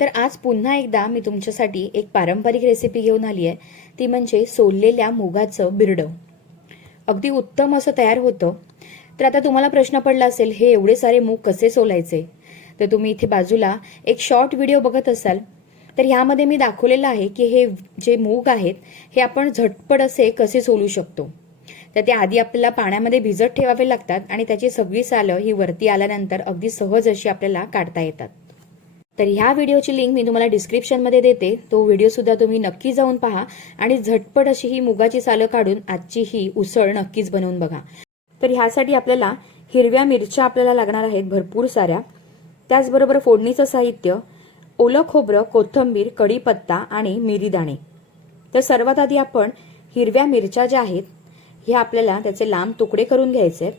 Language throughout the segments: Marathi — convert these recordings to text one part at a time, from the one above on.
तर आज पुन्हा एकदा मी तुमच्यासाठी एक पारंपरिक रेसिपी घेऊन आली आहे ती म्हणजे सोललेल्या मुगाचं बिरडं अगदी उत्तम असं तयार होतं. तर आता तुम्हाला प्रश्न पडला असेल हे एवढे सारे मूग कसे सोलायचे? तर तुम्ही इथे बाजूला एक शॉर्ट व्हिडिओ बघत असाल. तर ह्यामध्ये मी दाखवलेलं आहे की हे जे मूग आहेत हे आपण झटपट असे कसे सोलू शकतो? तर ते आधी आपल्याला पाण्यामध्ये भिजत ठेवावे लागतात आणि त्याची सगळी सालं ही वरती आल्यानंतर अगदी सहज अशी आपल्याला काढता येतात. तर ह्या व्हिडिओची लिंक मी तुम्हाला डिस्क्रिप्शनमध्ये देते. तो व्हिडिओसुद्धा तुम्ही नक्की जाऊन पहा आणि झटपट अशी ही मुगाची सालं काढून आजची ही उसळ नक्कीच बनवून बघा. तर ह्यासाठी आपल्याला हिरव्या मिरच्या आपल्याला लागणार आहेत भरपूर साऱ्या. त्याचबरोबर फोडणीचं साहित्य ओलं खोबरं कोथिंबीर कढीपत्ता आणि मिरी दाणे. तर सर्वात आधी आपण हिरव्या मिरच्या ज्या आहेत ह्या आपल्याला त्याचे लांब तुकडे करून घ्यायचे आहेत.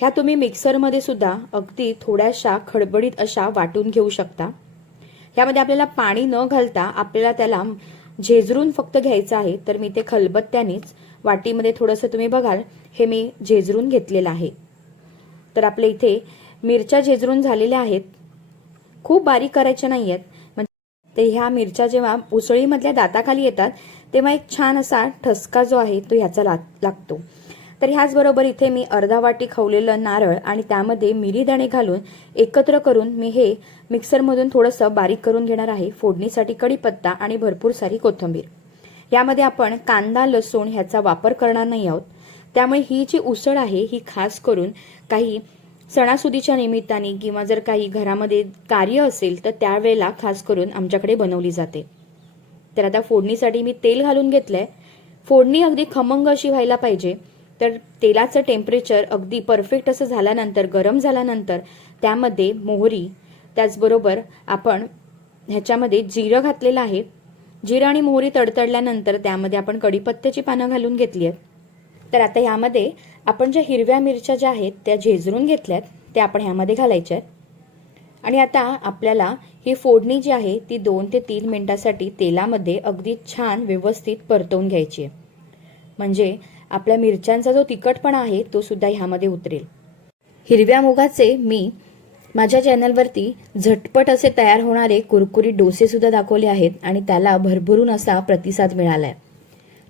ह्या तुम्ही मिक्सरमध्ये सुद्धा अगदी थोड्याशा खडबडीत अशा वाटून घेऊ शकता. ह्यामध्ये आपल्याला पाणी न घालता आपल्याला त्याला झेजरून फक्त घ्यायचं आहे तर मी ते खलबत्त्यानेच वाटीमध्ये थोडंसं तुम्ही बघाल हे मी झेजरून घेतलेलं आहे. तर आपल्या इथे मिरच्या झेजरून झालेल्या आहेत. खूप बारीक करायच्या नाही आहेत म्हणजे ते ह्या मिरच्या जेव्हा उसळीमधल्या दाताखाली येतात तेव्हा एक छान असा ठसका जो आहे तो ह्याचा लागतो. तर ह्याचबरोबर इथे मी अर्धा वाटी खवलेलं नारळ आणि त्यामध्ये मिरी दाणे घालून एकत्र करून मी हे मिक्सरमधून थोडंसं बारीक करून घेणार आहे. फोडणीसाठी कढीपत्ता आणि भरपूर सारी कोथिंबीर. यामध्ये आपण कांदा लसूण ह्याचा वापर करणार नाही आहोत. त्यामुळे ही जी उसळ आहे ही खास करून काही सणासुदीच्या निमित्ताने किंवा जर काही घरामध्ये कार्य असेल तर त्यावेळेला खास करून आमच्याकडे बनवली जाते. तर आता फोडणीसाठी मी तेल घालून घेतलंय. फोडणी अगदी खमंग अशी व्हायला पाहिजे. तर तेलाचं टेम्परेचर अगदी परफेक्ट असं झाल्यानंतर गरम झाल्यानंतर त्यामध्ये मोहरी त्याचबरोबर आपण ह्याच्यामध्ये जिरं घातलेलं आहे. जिरं आणि मोहरी तडतडल्यानंतर त्यामध्ये आपण कढीपत्त्याची पानं घालून घेतली आहेत. तर आता ह्यामध्ये आपण ज्या हिरव्या मिरच्या ज्या आहेत त्या झेजरून घेतल्यात त्या आपण ह्यामध्ये घालायच्या आहेत. आणि आता आपल्याला ही फोडणी जी आहे ती दोन ते तीन मिनिटासाठी तेलामध्ये अगदी छान व्यवस्थित परतवून घ्यायची आहे. म्हणजे आपल्या मिरच्यांचा जो तिखटपणा आहे तो सुद्धा ह्यामध्ये उतरेल. हिरव्या मुगाचे मी माझ्या चॅनलवरती झटपट असे तयार होणारे कुरकुरीत डोसे सुद्धा दाखवले आहेत आणि त्याला भरभरून असा प्रतिसाद मिळालाय.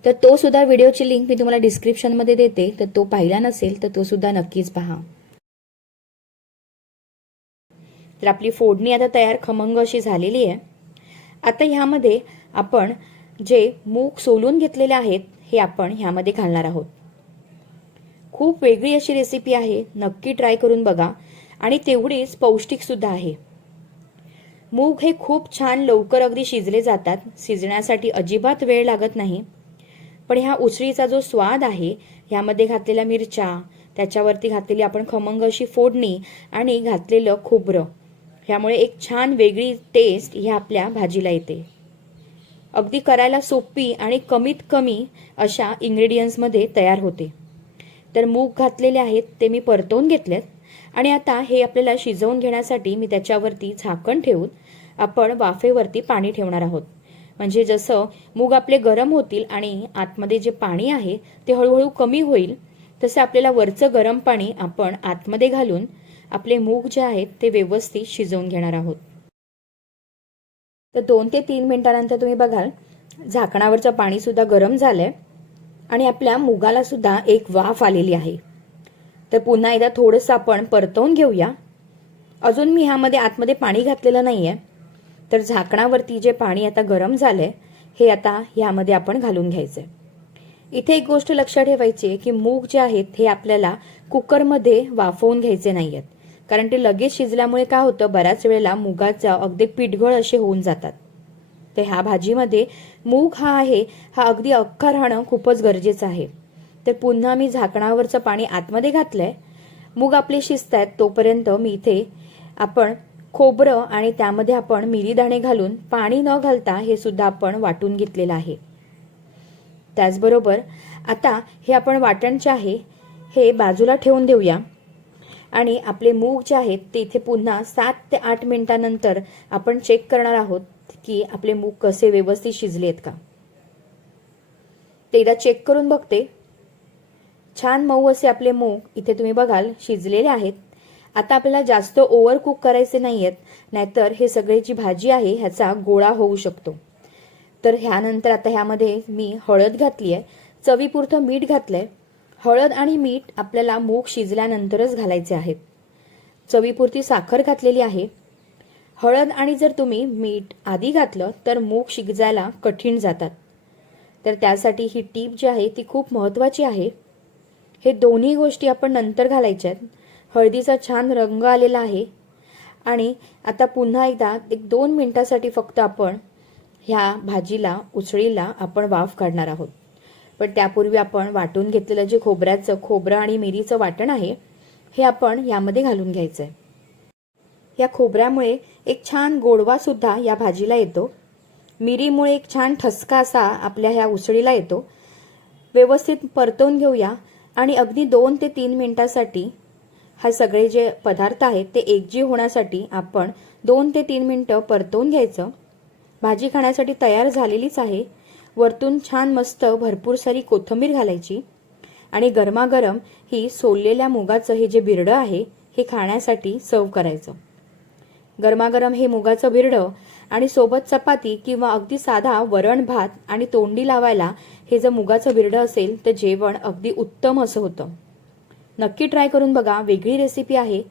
तर तो सुद्धा व्हिडिओची लिंक मी तुम्हाला डिस्क्रिप्शनमध्ये देते. तर तो पाहिला नसेल तर तो सुद्धा नक्कीच पहा. तर आपली फोडणी आता तयार खमंग अशी झालेली आहे. आता ह्यामध्ये आपण जे मूग सोलून घेतलेले आहेत हे आपण ह्यामध्ये घालणार आहोत. खूप वेगळी अशी रेसिपी आहे नक्की ट्राय करून बघा. आणि तेवढीच पौष्टिकसुद्धा आहे. मूग हे खूप छान लवकर अगदी शिजले जातात. शिजण्यासाठी अजिबात वेळ लागत नाही. पण ह्या उसळीचा जो स्वाद आहे ह्यामध्ये घातलेल्या मिरच्या त्याच्यावरती घातलेली आपण खमंग अशी फोडणी आणि घातलेलं खोबरं. ह्यामुळे एक छान वेगळी टेस्ट ह्या आपल्या भाजीला येते. अगदी करायला सोपी आणि कमीत कमी अशा इंग्रेडियंट्समध्ये तयार होते. तर मूग घातलेले आहेत ते मी परतवून घेतलेत. आणि आता हे आपल्याला शिजवून घेण्यासाठी मी त्याच्यावरती झाकण ठेवून आपण वाफेवरती पाणी ठेवणार आहोत. म्हणजे जसं मूग आपले गरम होतील आणि आतमध्ये जे पाणी आहे ते हळूहळू कमी होईल तसं आपल्याला वरचं गरम पाणी आपण आतमध्ये घालून आपले मूग जे आहेत ते व्यवस्थित शिजवून घेणार आहोत. तर दोन ते तीन मिनिटानंतर तुम्ही बघाल झाकणावरचं पाणी सुद्धा गरम झालंय आणि आपल्या मुगाला सुद्धा एक वाफ आलेली आहे. तर पुन्हा एकदा थोडंसं आपण परतवून घेऊया. अजून मी ह्यामध्ये आतमध्ये पाणी घातलेलं नाही आहे तर झाकणावरती जे पाणी आता गरम झालंय हे आता ह्यामध्ये आपण घालून घ्यायचंय. इथे एक गोष्ट लक्षात ठेवायची आहे की मूग जे आहेत हे आपल्याला कुकरमध्ये वाफवून घ्यायचे नाही आहेत कारण ते लगेच शिजल्यामुळे काय होतं बऱ्याच वेळेला मुगाचा अगदी पिठगळ असे होऊन जातात. तर ह्या भाजीमध्ये मूग हा आहे हा अगदी अख्खा राहणं खूपच गरजेचं आहे. तर पुन्हा मी झाकणावरचं पाणी आतमध्ये घातलंय. मूग आपले शिजत आहेत तोपर्यंत मी इथे आपण खोबरं आणि त्यामध्ये आपण मिरी दाणे घालून पाणी न घालता हे सुद्धा आपण वाटून घेतलेलं आहे. त्याचबरोबर आता हे आपण वाटण जे आहे हे बाजूला ठेवून देऊया. आणि आपले मूग जे आहेत ते इथे पुन्हा सात ते आठ मिनिटानंतर आपण चेक करणार आहोत की आपले मूग कसे व्यवस्थित शिजले आहेत का. ते एकदा चेक करून बघते. छान मऊ असे आपले मूग इथे तुम्ही बघाल शिजलेले आहेत. आता आपल्याला जास्त ओव्हर कुक करायचे आहेत नाहीतर हे सगळे जी भाजी आहे ह्याचा गोळा होऊ शकतो. तर ह्यानंतर आता ह्यामध्ये मी हळद घातली आहे चवीपुरतं मीठ घातलं आहे हळद आणि मीठ आपल्याला मूग शिजल्यानंतरच घालायचे आहेत चवीपुरती साखर घातलेली आहे. हळद आणि जर तुम्ही मीठ आधी घातलं तर मूग शिजायला कठीण जातात. तर त्यासाठी ही टीप जी आहे ती खूप महत्त्वाची आहे. हे दोन्ही गोष्टी आपण नंतर घालायच्या आहेत. हळदीचा छान रंग आलेला आहे. आणि आता पुन्हा एकदा एक दोन मिनटासाठी फक्त आपण ह्या भाजीला उसळीला आपण वाफ काढणार आहोत. पण त्यापूर्वी आपण वाटून घेतलेलं जे खोबऱ्याचं खोबरं आणि मिरीचं वाटण आहे हे आपण यामध्ये घालून घ्यायचं आहे या खोबऱ्यामुळे एक छान गोडवा सुद्धा या भाजीला येतो. मिरीमुळे एक छान ठसका असा आपल्या ह्या उसळीला येतो. व्यवस्थित परतवून घेऊया आणि अगदी दोन ते तीन मिनिटासाठी हा सगळे जे पदार्थ आहेत ते एकजीव होण्यासाठी आपण दोन ते तीन मिनटं परतवून घ्यायचं. भाजी खाण्यासाठी तयार झालेलीच आहे. वरतून छान मस्त भरपूर सारी कोथिंबीर घालायची आणि गरमागरम ही सोललेल्या मुगाचं हे जे बिरडं आहे हे खाण्यासाठी सर्व करायचं. गरमागरम हे मुगाचं बिरडं आणि सोबत चपाती किंवा अगदी साधा वरण भात आणि तोंडी लावायला हे जर मुगाचं बिरडं असेल तर जेवण अगदी उत्तम असं होतं. नक्की ट्राय करून बघा वेगळी रेसिपी आहे.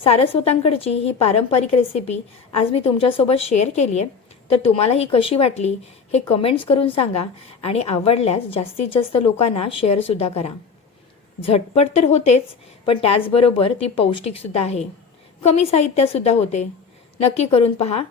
सारस्वतांकडची ही पारंपरिक रेसिपी आज मी तुमच्यासोबत शेअर केली आहे तर तुम्हाला ही कशी वाटली हे कमेंट्स करून सांगा आणि आवडल्यास जास्तीत जास्त लोकांना शेअरसुद्धा करा. झटपट तर होतेच पण त्याचबरोबर ती पौष्टिक सुद्धा आहे. कमी साहित्यात सुद्धा होते. नक्की करून पहा